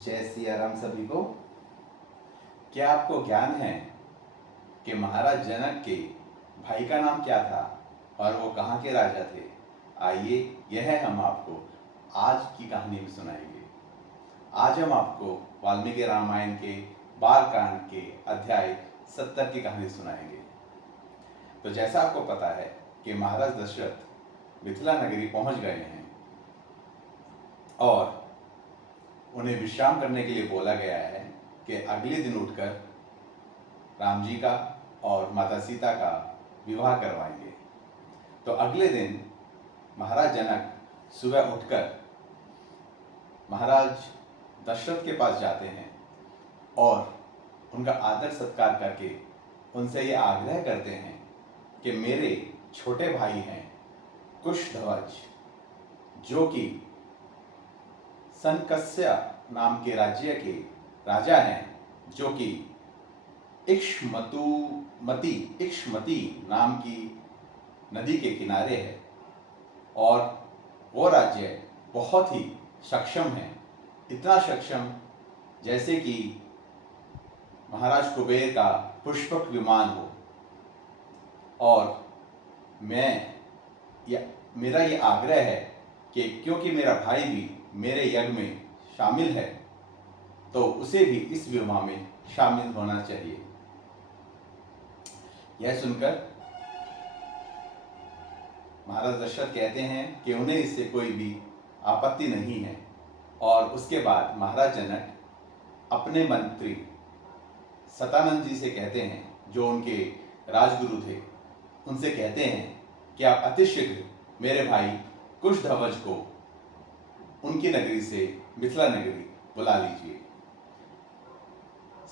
जय सिया राम सभी को। क्या आपको ज्ञान है कि महाराज जनक के भाई का नाम क्या था और वो कहाँ के राजा थे? आइए यह हम आपको आज की कहानी में सुनाएंगे। आज हम आपको वाल्मीकि रामायण के बालकांड के अध्याय 70 की कहानी सुनाएंगे। तो जैसा आपको पता है कि महाराज दशरथ मिथिला नगरी पहुंच गए हैं और उन्हें विश्राम करने के लिए बोला गया है कि अगले दिन उठकर राम जी का और माता सीता का विवाह करवाएंगे। तो अगले दिन महाराज जनक सुबह उठकर महाराज दशरथ के पास जाते हैं और उनका आदर सत्कार करके उनसे ये आग्रह करते हैं कि मेरे छोटे भाई हैं कुशध्वज, जो कि सनकस्य नाम के राज्य के राजा हैं, जो कि इक्ष्मती नाम की नदी के किनारे है और वो राज्य बहुत ही सक्षम है, इतना सक्षम जैसे कि महाराज कुबेर का पुष्पक विमान हो। और मेरा ये आग्रह है कि क्योंकि मेरा भाई भी मेरे यज्ञ में शामिल है तो उसे भी इस विवाह में शामिल होना चाहिए। यह सुनकर महाराज दशरथ कहते हैं कि उन्हें इससे कोई भी आपत्ति नहीं है। और उसके बाद महाराज जनक अपने मंत्री सतानंद जी से कहते हैं, जो उनके राजगुरु थे, उनसे कहते हैं कि आप अतिशीघ्र मेरे भाई कुशध्वज को उनकी नगरी से मिथिला नगरी बुला लीजिए।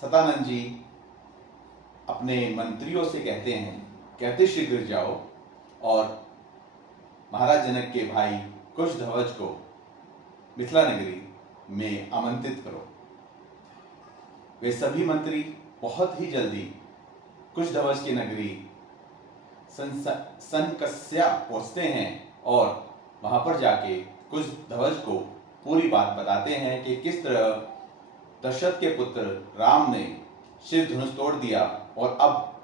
सतानंद जी अपने मंत्रियों से कहते हैं कि अतिशीघ्र जाओ और महाराज जनक के भाई कुशध्वज को मिथिला नगरी में आमंत्रित करो। वे सभी मंत्री बहुत ही जल्दी कुशध्वज की नगरी सनकस्या पहुंचते हैं और वहां पर जाके कुशध्वज को पूरी बात बताते हैं कि किस तरह दशरथ के पुत्र राम ने शिव धनुष तोड़ दिया और अब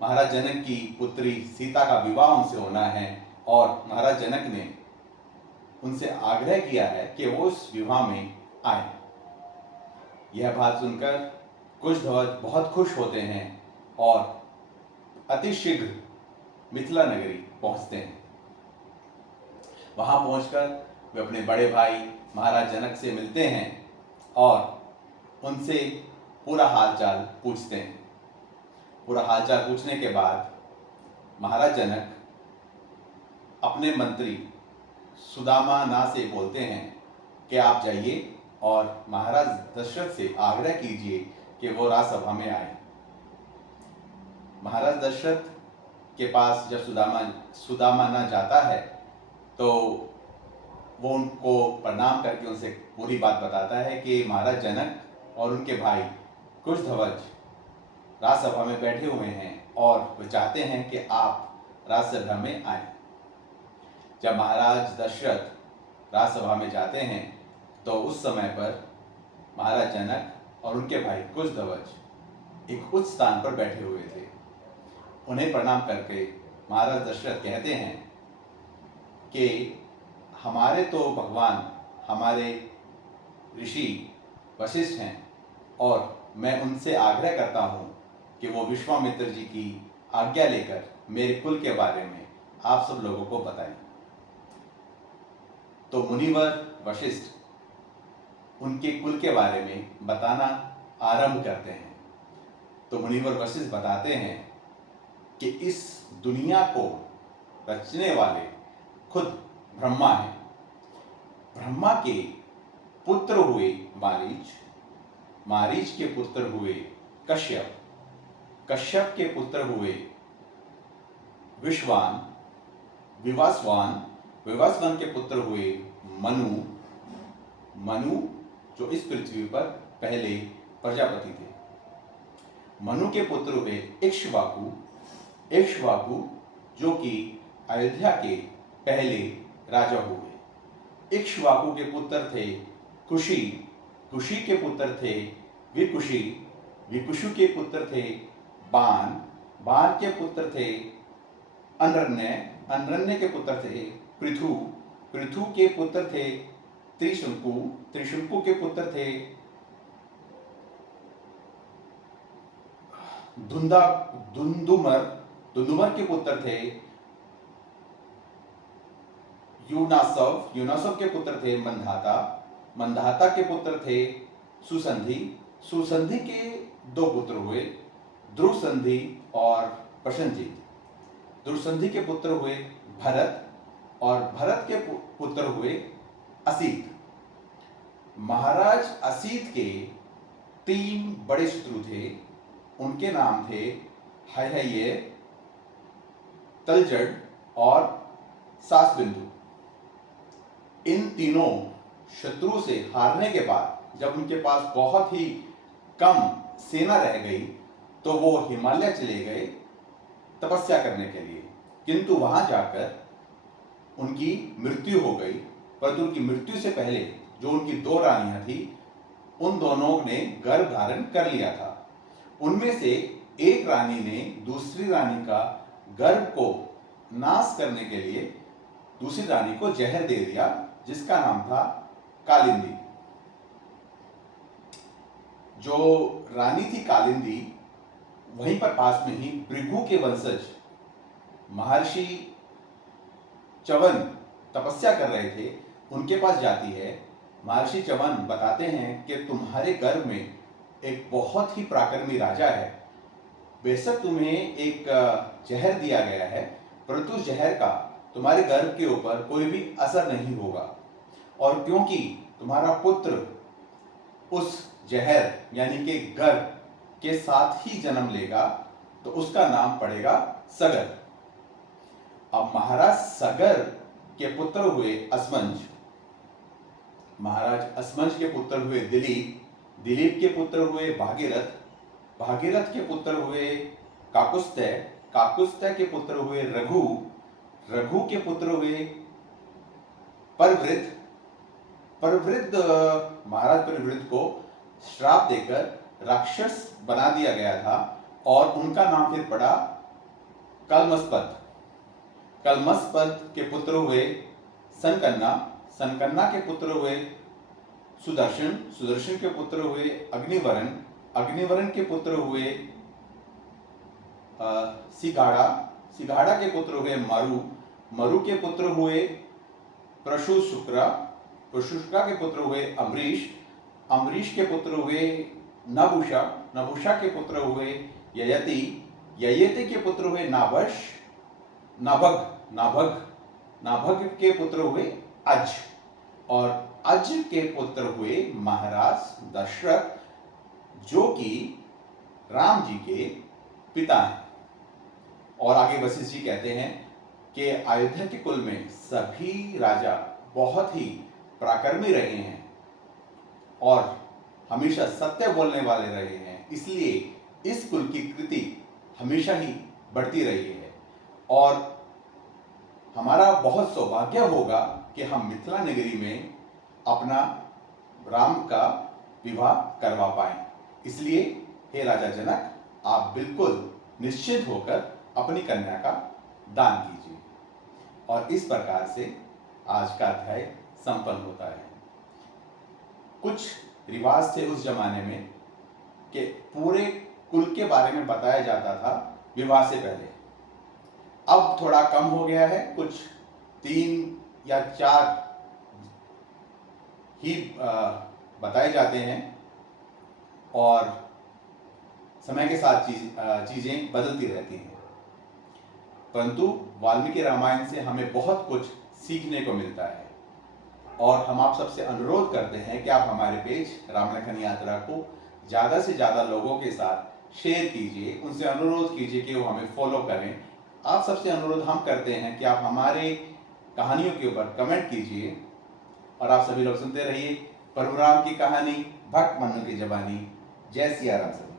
महाराज जनक की पुत्री सीता का विवाह उनसे होना है और महाराज जनक ने उनसे आग्रह किया है कि वो उस विवाह में आए। यह बात सुनकर कुशध्वज बहुत खुश होते हैं और अतिशीघ्र मिथिला नगरी पहुंचते हैं। वहां पहुंचकर वे अपने बड़े भाई महाराज जनक से मिलते हैं और उनसे पूरा हालचाल पूछते हैं। पूरा हालचाल पूछने के बाद महाराज जनक अपने मंत्री सुदामा से बोलते हैं कि आप जाइए और महाराज दशरथ से आग्रह कीजिए कि वो राजसभा में आए। महाराज दशरथ के पास जब सुदामा जाता है तो वो उनको प्रणाम करके उनसे पूरी बात बताता है कि महाराज जनक और उनके भाई कुशध्वज राजसभा में बैठे हुए हैं और वो चाहते हैं कि आप राजसभा में आए। जब महाराज दशरथ राजसभा में जाते हैं तो उस समय पर महाराज जनक और उनके भाई कुशध्वज एक उच्च स्थान पर बैठे हुए थे। उन्हें प्रणाम करके महाराज दशरथ कहते हैं कि हमारे तो भगवान हमारे ऋषि वशिष्ठ हैं और मैं उनसे आग्रह करता हूँ कि वो विश्वामित्र जी की आज्ञा लेकर मेरे कुल के बारे में आप सब लोगों को बताएं। तो मुनिवर वशिष्ठ उनके कुल के बारे में बताना आरंभ करते हैं। तो मुनिवर वशिष्ठ बताते हैं कि इस दुनिया को रचने वाले खुद ब्रह्मा हैं। ब्रह्मा के पुत्र हुए मारीच, मारीच के पुत्र हुए कश्यप, कश्यप के पुत्र हुए विश्वान, विवासवान, विवासवान के पुत्र हुए मनु, मनु जो इस पृथ्वी पर पहले प्रजापति थे। मनु के पुत्र हुए इक्ष्वाकु, इक्ष्वाकु जो कि अयोध्या के पहले राजा हुए। इक्ष्वाकु के पुत्र थे कुशी, कुशी के पुत्र थे विकुशी, विकुशु के पुत्र थे बान, बान के पुत्र थे अनरण्य, अनरण्य के पुत्र थे पृथु, पृथु के पुत्र थे त्रिशंकु, त्रिशंकु के पुत्र थे धुंधुमर, धुंधुमर के पुत्र थे युनासव, युनासव के पुत्र थे मंधाता, मंधाता के पुत्र थे सुसंधि, सुसंधि के दो पुत्र हुए ध्रुवसंधि और प्रशंजित, ध्रुवसंधि के पुत्र हुए भरत और भरत के पुत्र हुए असीत। महाराज असीत के 3 बड़े शत्रु थे, उनके नाम थे हयहय, तलजड़ और सासबिंदु। इन तीनों शत्रु से हारने के बाद जब उनके पास बहुत ही कम सेना रह गई तो वो हिमालय चले गए तपस्या करने के लिए, किंतु वहां जाकर उनकी मृत्यु हो गई। परंतु उनकी मृत्यु से पहले जो उनकी 2 रानियां थी उन दोनों ने गर्भ धारण कर लिया था। उनमें से एक रानी ने दूसरी रानी का गर्भ को नाश करने के लिए दूसरी रानी को जहर दे दिया, जिसका नाम था कालिंदी। जो रानी थी कालिंदी, वहीं पर पास में ही भृगु के वंशज महर्षि च्यवन तपस्या कर रहे थे, उनके पास जाती है। महर्षि च्यवन बताते हैं कि तुम्हारे गर्भ में एक बहुत ही पराक्रमी राजा है, बेशक तुम्हें एक जहर दिया गया है, परंतु उस जहर का तुम्हारे गर्भ के ऊपर कोई भी असर नहीं होगा, और क्योंकि तुम्हारा पुत्र उस जहर यानी कि गर्भ के साथ ही जन्म लेगा तो उसका नाम पड़ेगा सगर। अब महाराज सगर के पुत्र हुए असमंज, महाराज असमंज के पुत्र हुए दिलीप, दिलीप के पुत्र हुए भागीरथ, भागीरथ के पुत्र हुए काकुस्त्य, काकुस्त्य के पुत्र हुए रघु, रघु के पुत्र हुए परवृद्ध, परवृद्ध महाराज परवृद्ध को श्राप देकर राक्षस बना दिया गया था और उनका नाम फिर पड़ा कलमस्पत। कलमस्पत के पुत्र हुए संकन्ना, संकन्ना के पुत्र हुए सुदर्शन, सुदर्शन के पुत्र हुए अग्निवरण, अग्निवरण के पुत्र हुए सिगाड़ा, सिगाड़ा के पुत्र हुए मरु, मरु के पुत्र हुए प्रशुशुक्रा, प्रशुशुक्रा के पुत्र हुए अम्बरीश, अम्बरीश के पुत्र हुए नभूषा, नभूषा के पुत्र हुए ययति, ययति के पुत्र हुए नाभश, नाभग, नाभग, नाभग के पुत्र हुए अज, और अज के पुत्र हुए महाराज दशरथ, जो कि राम जी के पिता हैं। और आगे वशिष्ठ जी कहते हैं कि अयोध्या के कुल में सभी राजा बहुत ही पराक्रमी रहे हैं और हमेशा सत्य बोलने वाले रहे हैं, इसलिए इस कुल की कृति हमेशा ही बढ़ती रही है। और हमारा बहुत सौभाग्य होगा कि हम मिथिला नगरी में अपना राम का विवाह करवा पाए। इसलिए हे राजा जनक, आप बिल्कुल निश्चित होकर अपनी कन्या का दान कीजिए। और इस प्रकार से आज का अध्याय संपन्न होता है। कुछ रिवाज थे उस जमाने में कि पूरे कुल के बारे में बताया जाता था विवाह से पहले। अब थोड़ा कम हो गया है, कुछ 3 या 4 ही बताए जाते हैं और समय के साथ चीजें बदलती रहती हैं। परंतु वाल्मीकि रामायण से हमें बहुत कुछ सीखने को मिलता है और हम आप सबसे अनुरोध करते हैं कि आप हमारे पेज रामलखन यात्रा को ज़्यादा से ज़्यादा लोगों के साथ शेयर कीजिए, उनसे अनुरोध कीजिए कि वो हमें फॉलो करें। आप सबसे अनुरोध हम करते हैं कि आप हमारे कहानियों के ऊपर कमेंट कीजिए और आप सभी लोग सुनते रहिए प्रभु राम की कहानी, भक्त मनु की जबानी। जय सिया राम।